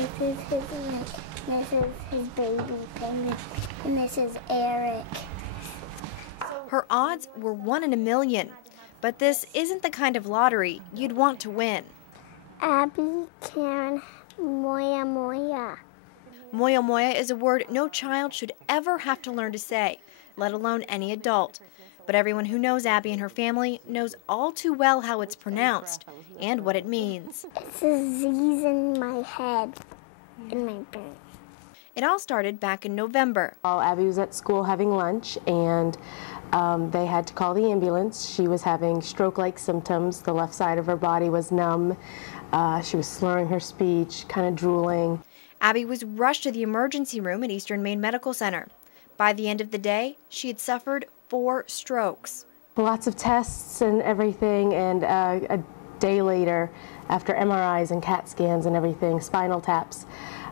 This is his neck. This is his baby thing. And this is Eric. Her odds were 1 in a million, but this isn't the kind of lottery you'd want to win. Abby Caron, Moya Moya. Moya Moya is a word no child should ever have to learn to say, let alone any adult. But everyone who knows Abby and her family knows all too well how it's pronounced and what it means. It's a disease in my head, in my brain. It all started back in November. Abby was at school having lunch, and they had to call the ambulance. She was having stroke-like symptoms. The left side of her body was numb. She was slurring her speech, kind of drooling. Abby was rushed to the emergency room at Eastern Maine Medical Center. By the end of the day, she had suffered 4 strokes. Lots of tests and everything, and a day later, after MRIs and CAT scans and everything, spinal taps,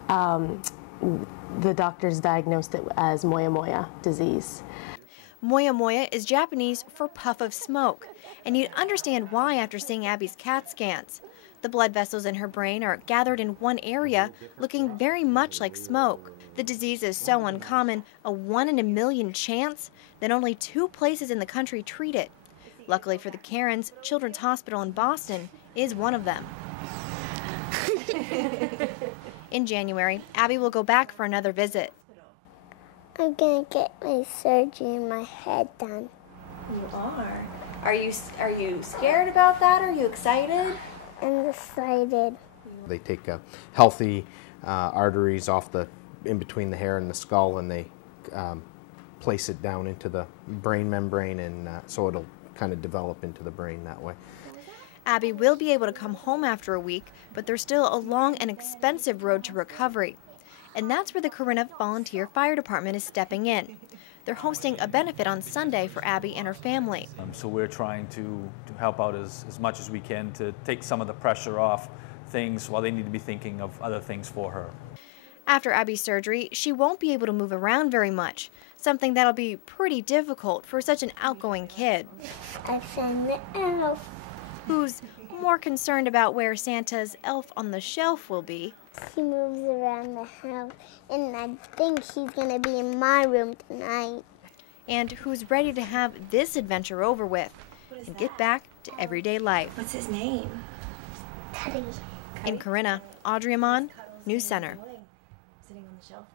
the doctors diagnosed it as Moya Moya Disease. Moya Moya is Japanese for puff of smoke, and you'd understand why after seeing Abby's CAT scans. The blood vessels in her brain are gathered in one area, looking very much like smoke. The disease is so uncommon, a 1 in a million chance, that only 2 places in the country treat it. Luckily for the Carons, Children's Hospital in Boston is one of them. In January, Abby will go back for another visit. I'm gonna get my surgery in my head done. You are? Are you scared about that? Are you excited? I'm excited. They take healthy arteries off in between the hair and the skull, and they place it down into the brain membrane, and so it'll kind of develop into the brain that way. Abby will be able to come home after a week, but there's still a long and expensive road to recovery. And that's where the Corinna Volunteer Fire Department is stepping in. They're hosting a benefit on Sunday for Abby and her family. So we're trying to help out as much as we can to take some of the pressure off things while they need to be thinking of other things for her. After Abby's surgery, she won't be able to move around very much, something that'll be pretty difficult for such an outgoing kid. I found the elf. Who's more concerned about where Santa's elf on the shelf will be. He moves around the house, and I think he's gonna be in my room tonight. And who's ready to have this adventure over with and get back to everyday life. What's his name? Teddy. In Corinna, Audrey Amon, News Center. Sitting on the shelf.